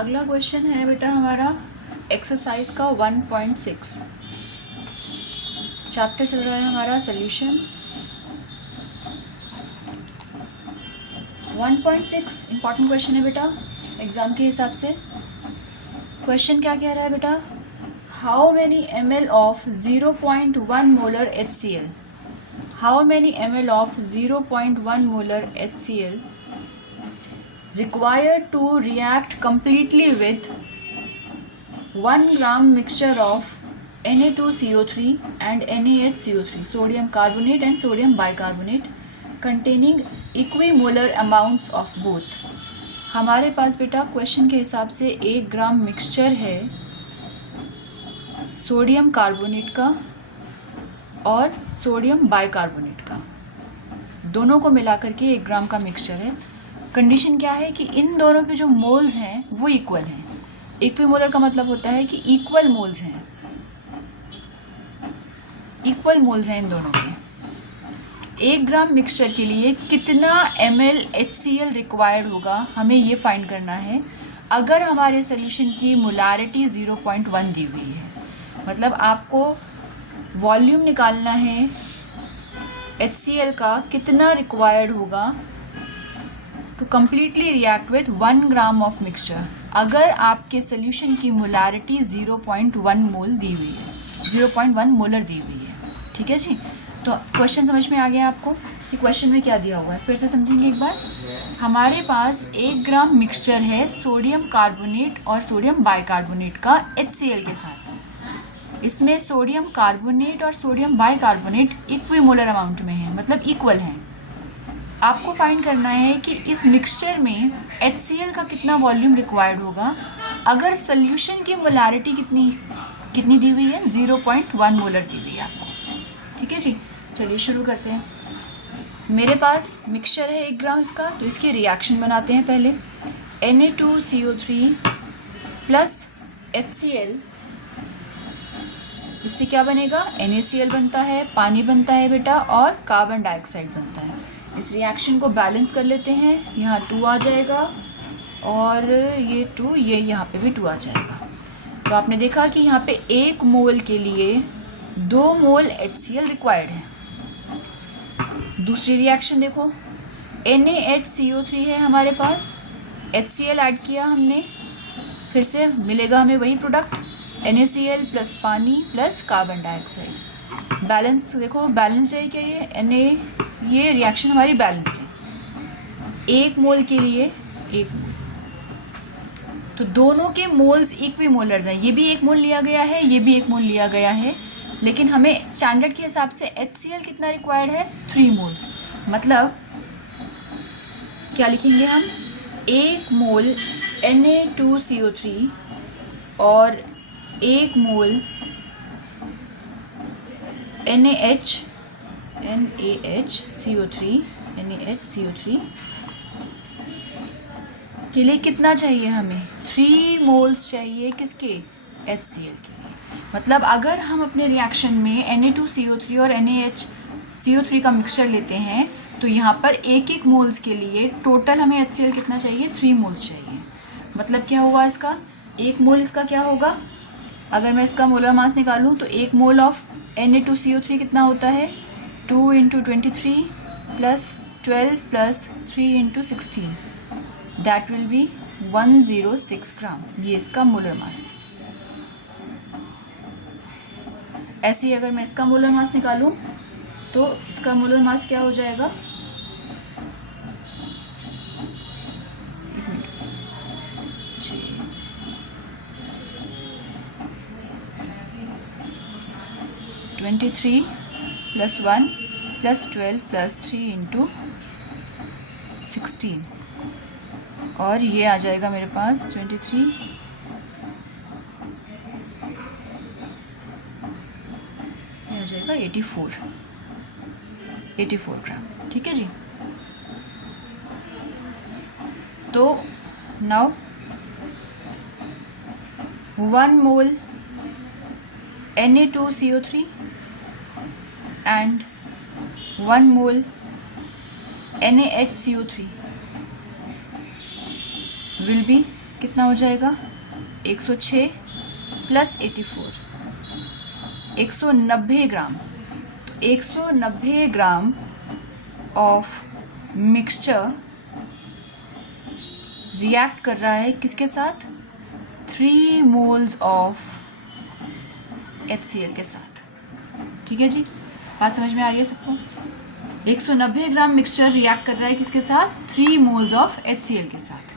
अगला क्वेश्चन है बेटा हमारा एक्सरसाइज का 1.6 चैप्टर चल रहा है हमारा सॉल्यूशंस। 1.6 इम्पॉर्टेंट क्वेश्चन है बेटा एग्ज़ाम के हिसाब से। क्वेश्चन क्या कह रहा है बेटा, how many ml of 0.1 molar HCl, how many ml of 0.1 molar HCl required to react completely with 1 gram mixture of Na2CO3 and NaHCO3 sodium carbonate and sodium bicarbonate containing equimolar amounts of both। हमारे पास बेटा question के हिसाब से 1 ग्राम mixture है sodium carbonate का और sodium bicarbonate का, दोनों को मिलाकर के 1 ग्राम का मिक्सचर है। कंडीशन क्या है कि इन दोनों के जो मोल्स हैं वो इक्वल हैं। इक्विमोलर का मतलब होता है कि इक्वल मोल्स हैं, इक्वल मोल्स हैं इन दोनों के। 1 ग्राम मिक्सचर के लिए कितना ml HCl रिक्वायर्ड होगा हमें ये फाइंड करना है अगर हमारे सोल्यूशन की मोलारिटी 0.1 दी हुई है। मतलब आपको वॉल्यूम निकालना है HCl का कितना रिक्वायर्ड होगा to completely react with 1 gram of mixture अगर आपके सोल्यूशन की मोलारिटी 0.1 मोल दी हुई है, 0.1 मोलर दी हुई है। ठीक है जी, तो क्वेश्चन समझ में आ गया आपको कि क्वेश्चन में क्या दिया हुआ है। फिर से समझेंगे एक बार। हमारे पास 1 ग्राम मिक्सचर है सोडियम कार्बोनेट और सोडियम बाइकार्बोनेट का HCl के साथ। इसमें सोडियम कार्बोनेट और सोडियम बाइकार्बोनेट इक्विमोलर अमाउंट में है, मतलब इक्वल हैं। आपको फाइंड करना है कि इस मिक्सचर में HCl का कितना वॉल्यूम रिक्वायर्ड होगा अगर सोल्यूशन की मोलारिटी कितनी दी हुई है, 0.1 मोलर दी हुई है आपको। ठीक है जी, चलिए शुरू करते हैं। मेरे पास मिक्सचर है 1 ग्राम इसका, तो इसके रिएक्शन बनाते हैं पहले। Na2CO3 प्लस HCl, इससे क्या बनेगा, NaCl बनता है, पानी बनता है बेटा और कार्बन डाइऑक्साइड बनता है। इस रिएक्शन को बैलेंस कर लेते हैं, यहाँ 2 आ जाएगा और ये 2, ये यहाँ पे भी 2 आ जाएगा। तो आपने देखा कि यहाँ पे 1 मोल के लिए 2 मोल HCl रिक्वायर्ड है। दूसरी रिएक्शन देखो, NaHCO3 है हमारे पास, HCl ऐड किया हमने, फिर से मिलेगा हमें वही प्रोडक्ट NaCl प्लस पानी प्लस कार्बन डाइऑक्साइड। बैलेंस देखो, बैलेंस्ड है क्या ये रिएक्शन हमारी बैलेंस्ड है। 1 मोल के लिए 1 मोल, तो दोनों के मोल्स इक्विमोलर्स हैं। ये भी 1 मोल लिया गया है, ये भी 1 मोल लिया गया है, लेकिन हमें स्टैंडर्ड के हिसाब से HCl कितना रिक्वायर्ड है, 3 मोल्स। मतलब क्या लिखेंगे हम, 1 मोल Na2CO3 और 1 मोल NaHCO3 के लिए कितना चाहिए हमें, 3 मोल्स चाहिए किसके, HCl के लिए। मतलब अगर हम अपने रिएक्शन में Na2CO3 और NaHCO3 का मिक्सचर लेते हैं तो यहाँ पर 1-1 मोल्स के लिए टोटल हमें HCl कितना चाहिए, 3 मोल्स चाहिए। मतलब क्या हुआ इसका, 1 मोल इसका क्या होगा, अगर मैं इसका मोलर मास निकालूँ तो 1 मोल ऑफ Na2CO3 कितना होता है, 2 × 23 plus 12 plus 3 × 16, that will be 106 ग्राम। ये इसका मोलर मास। ऐसे ही अगर मैं इसका मोलर मास निकालूं तो इसका मोलर मास क्या हो जाएगा, 23 प्लस 1 प्लस 12 प्लस 3 × 16, और ये आ जाएगा मेरे पास 23, ये आ जाएगा 84 ग्राम। ठीक है जी, तो now 1 mole Na2CO3 and 1 mole NaHCO3 will be कितना हो जाएगा 106 प्लस 84 190 ग्राम। तो 190 ग्राम ऑफ मिक्सचर रिएक्ट कर रहा है किसके साथ, 3 मोल्स ऑफ HCl के साथ। ठीक है जी, बात समझ में आ रही है सबको। 190 ग्राम मिक्सचर रिएक्ट कर रहा है किसके साथ, 3 मोल्स ऑफ HCl के साथ।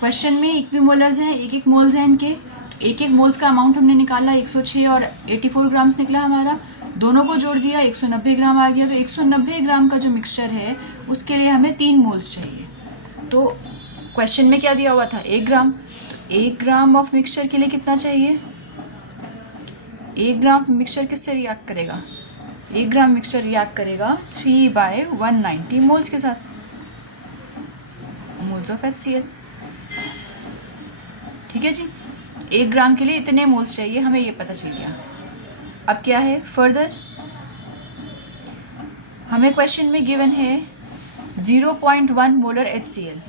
क्वेश्चन में इक्विमोलर्स हैं, एक एक मोल्स हैं इनके, तो एक एक मोल्स का अमाउंट हमने निकाला, 106 और 84 ग्राम्स निकला हमारा, दोनों को जोड़ दिया 190 ग्राम आ गया। तो 190 ग्राम का जो मिक्सचर है उसके लिए हमें 3 मोल्स चाहिए। तो क्वेश्चन में क्या दिया हुआ था, 1 ग्राम। तो 1 ग्राम ऑफ मिक्सचर के लिए कितना चाहिए, 1 ग्राम मिक्सचर किससे रिएक्ट करेगा, 1 ग्राम मिक्सचर रिएक्ट करेगा 3/190 मोल्स के साथ, मोल्स ऑफ HCl। ठीक है जी, 1 ग्राम के लिए इतने मोल्स चाहिए, हमें ये पता चल गया। अब क्या है फर्दर, हमें क्वेश्चन में गिवन है 0.1 मोलर HCl,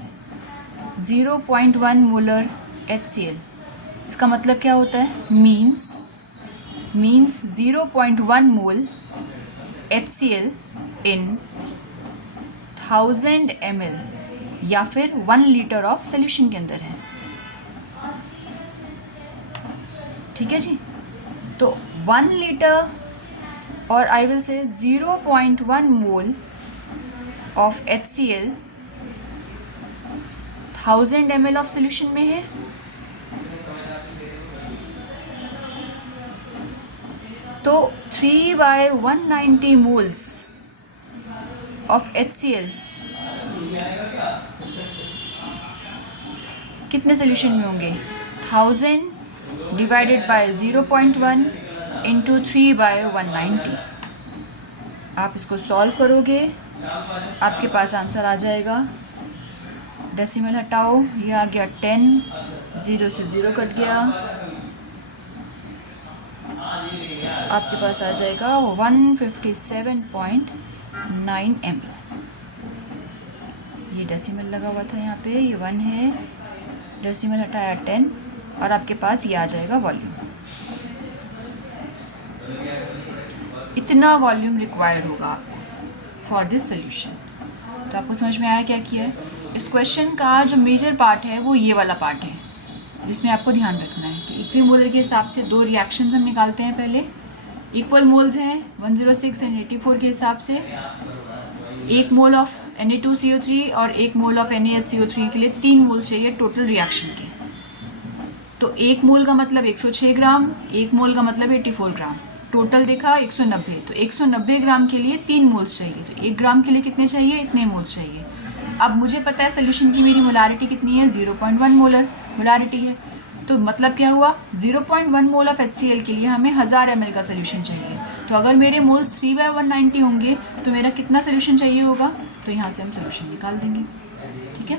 0.1 मोलर HCl। इसका मतलब क्या होता है, मीन्स 0.1 मोल HCl इन 1000 ml या फिर 1 लीटर ऑफ सोल्यूशन के अंदर है। ठीक है जी, तो 1 लीटर और I will say 0.1 mole of HCl 1000 ml of solution में है। तो 3/190 मोल्स ऑफ HCl कितने सोल्यूशन में होंगे, 1000 डिवाइडेड बाय 0.1 इंटू 3/190। आप इसको सॉल्व करोगे, आपके पास आंसर आ जाएगा, डेसिमल हटाओ, ये आ गया 10, 0 से 0 कट गया, आपके पास आ जाएगा 157.9 ml। ये डेसिमल लगा हुआ था यहाँ पे, ये 1 है, डेसिमल हटाया 10 और आपके पास ये आ जाएगा वॉल्यूम। इतना वॉल्यूम रिक्वायर्ड होगा आपको फॉर दिस सोल्यूशन। तो आपको समझ में आया क्या किया है। इस क्वेश्चन का जो मेजर पार्ट है वो ये वाला पार्ट है, जिसमें आपको ध्यान रखना है कि इक्विमोलर के हिसाब से 2 रिएक्शंस हम निकालते हैं। पहले इक्वल मोल्स हैं 106 एंड 84 के हिसाब से, 1 मोल ऑफ Na2CO3 और 1 मोल ऑफ NaHCO3 के लिए 3 मोल्स चाहिए टोटल रिएक्शन के। तो 1 मोल का मतलब 106 ग्राम, 1 मोल का मतलब 84 ग्राम, टोटल देखा 190। तो 190 ग्राम के लिए 3 मोल्स चाहिए। तो 1 ग्राम के लिए कितने चाहिए, इतने मोल्स चाहिए। अब मुझे पता है सोल्यूशन की मेरी मोलारिटी कितनी है, 0.1 मोलर मोलारिटी है। तो मतलब क्या हुआ, 0.1 मोल ऑफ HCl के लिए हमें 1000 ml का सोल्यूशन चाहिए। तो अगर मेरे मोल्स 3/190 होंगे तो मेरा कितना सोल्यूशन चाहिए होगा, तो यहाँ से हम सोल्यूशन निकाल देंगे। ठीक है।